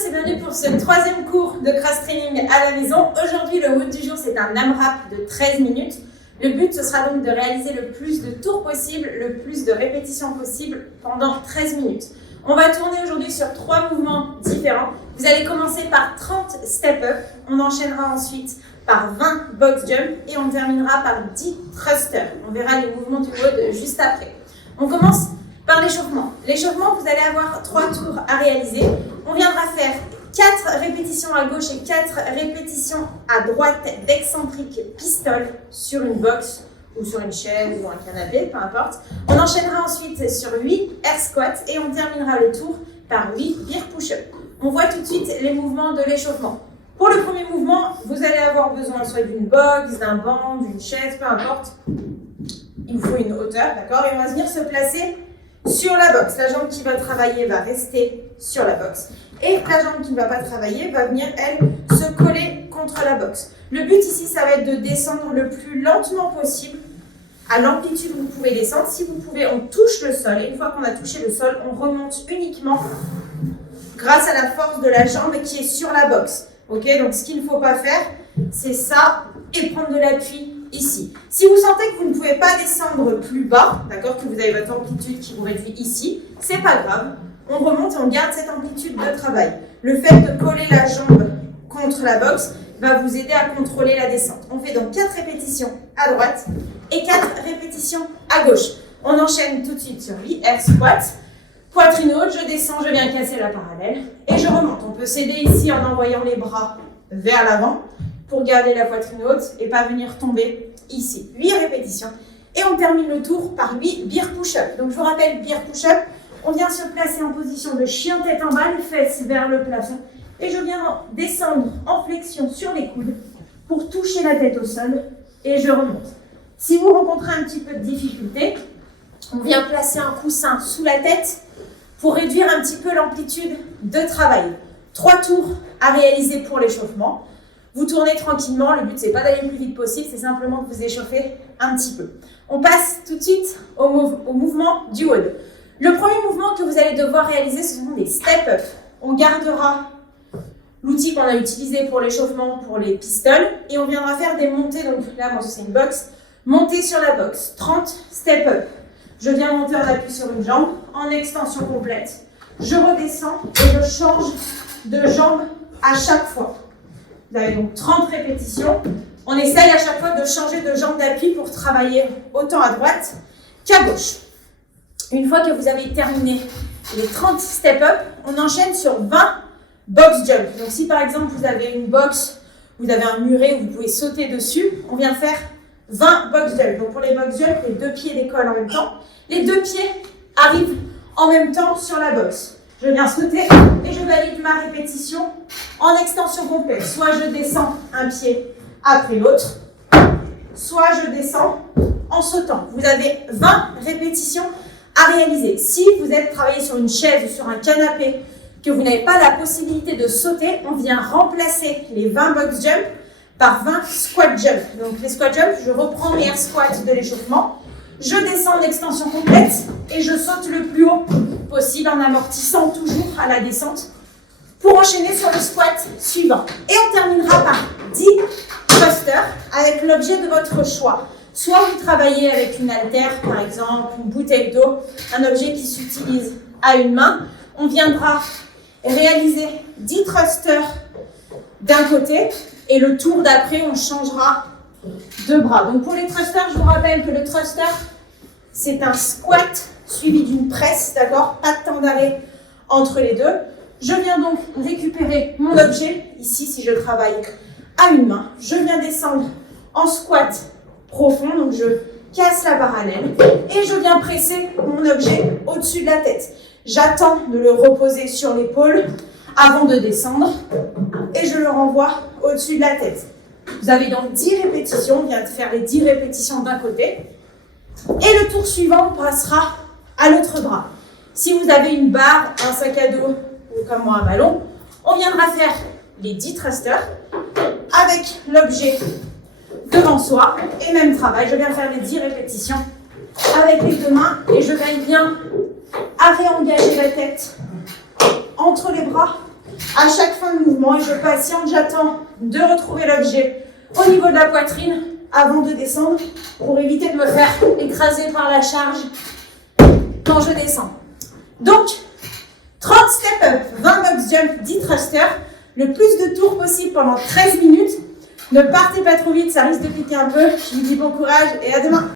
tous et bienvenue pour ce troisième cours de cross training à la maison. Aujourd'hui, le route du jour, c'est un AMRAP de 13 minutes. Le but, ce sera donc de réaliser le plus de tours possible, le plus de répétitions possible pendant 13 minutes. On va tourner aujourd'hui sur 3 mouvements différents. Vous allez commencer par 30 step-up, on enchaînera ensuite par 20 box jump et on terminera par 10 thrusters. On verra les mouvements du mode juste après. On commence par l'échauffement. L'échauffement, vous allez avoir 3 tours à réaliser. On viendra faire 4 répétitions à gauche et 4 répétitions à droite d'excentrique pistol sur une box ou sur une chaise ou un canapé, peu importe. On enchaînera ensuite sur 8 air squats et on terminera le tour par 8 beer push-up. On voit tout de suite les mouvements de l'échauffement. Pour le premier mouvement, vous allez avoir besoin soit d'une box, d'un banc, d'une chaise, peu importe. Il vous faut une hauteur, d'accord? Et on va venir se placer sur la box. La jambe qui va travailler va rester sur la box. Et la jambe qui ne va pas travailler va venir, elle, se coller contre la box. Le but ici, ça va être de descendre le plus lentement possible à l'amplitude où vous pouvez descendre. Si vous pouvez, on touche le sol. Et une fois qu'on a touché le sol, on remonte uniquement grâce à la force de la jambe qui est sur la box. Ok, donc ce qu'il ne faut pas faire, c'est ça et prendre de l'appui ici. Si vous sentez que vous ne pouvez pas descendre plus bas, d'accord, que vous avez votre amplitude qui vous réduit ici, c'est pas grave. On remonte et on garde cette amplitude de travail. Le fait de coller la jambe contre la box va vous aider à contrôler la descente. On fait donc 4 répétitions à droite et 4 répétitions à gauche. On enchaîne tout de suite sur 8 air squats. Poitrine haute, je descends, je viens casser la parallèle et je remonte. On peut s'aider ici en envoyant les bras vers l'avant pour garder la poitrine haute et pas venir tomber ici. 8 répétitions et on termine le tour par 8 beer push-up. Donc je vous rappelle, beer push-up, on vient se placer en position de chien tête en bas, les fesses vers le plafond et je viens descendre en flexion sur les coudes pour toucher la tête au sol et je remonte. Si vous rencontrez un petit peu de difficulté, on vient placer un coussin sous la tête pour réduire un petit peu l'amplitude de travail. 3 tours à réaliser pour l'échauffement. Vous tournez tranquillement, le but c'est pas d'aller le plus vite possible, c'est simplement que vous échauffez un petit peu. On passe tout de suite au mouvement du WOD. Le premier mouvement que vous allez devoir réaliser, ce sont des step-up. On gardera l'outil qu'on a utilisé pour l'échauffement, pour les pistoles, et on viendra faire des montées, donc là moi c'est une box, montée sur la box, 30 step-up. Je viens monter en appui sur une jambe, en extension complète. Je redescends et je change de jambe à chaque fois. Vous avez donc 30 répétitions. On essaye à chaque fois de changer de jambe d'appui pour travailler autant à droite qu'à gauche. Une fois que vous avez terminé les 30 step-up, on enchaîne sur 20 box jump. Donc si par exemple vous avez une box, vous avez un muret où vous pouvez sauter dessus, on vient faire 20 box jump. Donc pour les box jump, les 2 pieds décollent en même temps. Les 2 pieds arrivent en même temps sur la box. Je viens sauter et je valide ma répétition en extension complète. Soit je descends un pied après l'autre, soit je descends en sautant. Vous avez 20 répétitions à réaliser. Si vous êtes travaillé sur une chaise ou sur un canapé, que vous n'avez pas la possibilité de sauter, on vient remplacer les 20 box jump par 20 squat jump. Donc les squat jump, je reprends mes air squats de l'échauffement, je descends en extension complète et je saute le plus haut possible en amortissant toujours à la descente pour enchaîner sur le squat suivant. Et on terminera par 10 thrusters avec l'objet de votre choix. Soit vous travaillez avec une haltère, par exemple, une bouteille d'eau, un objet qui s'utilise à une main. On viendra réaliser 10 thrusters d'un côté et le tour d'après, on changera de bras. Donc pour les thrusters, je vous rappelle que le thruster, c'est un squat suivi d'une presse, d'accord? Pas de temps d'arrêt entre les deux. Je viens donc récupérer mon objet, ici si je travaille à une main. Je viens descendre en squat profond, donc je casse la parallèle et je viens presser mon objet au-dessus de la tête. J'attends de le reposer sur l'épaule avant de descendre et je le renvoie au-dessus de la tête. Vous avez donc 10 répétitions, on vient de faire les 10 répétitions d'un côté et le tour suivant passera à l'autre bras. Si vous avez une barre, un sac à dos ou comme moi un ballon, on viendra faire les 10 thrusters avec l'objet devant soi et même travail. Je viens faire les 10 répétitions avec les 2 mains et je veille bien à réengager la tête entre les bras à chaque fin de mouvement et je patiente, j'attends de retrouver l'objet au niveau de la poitrine avant de descendre pour éviter de me faire écraser par la charge quand je descends. Donc, 30 step-up, 20 box jump, 10 thrusters, le plus de tours possible pendant 13 minutes. Ne partez pas trop vite, ça risque de piquer un peu. Je vous dis bon courage et à demain.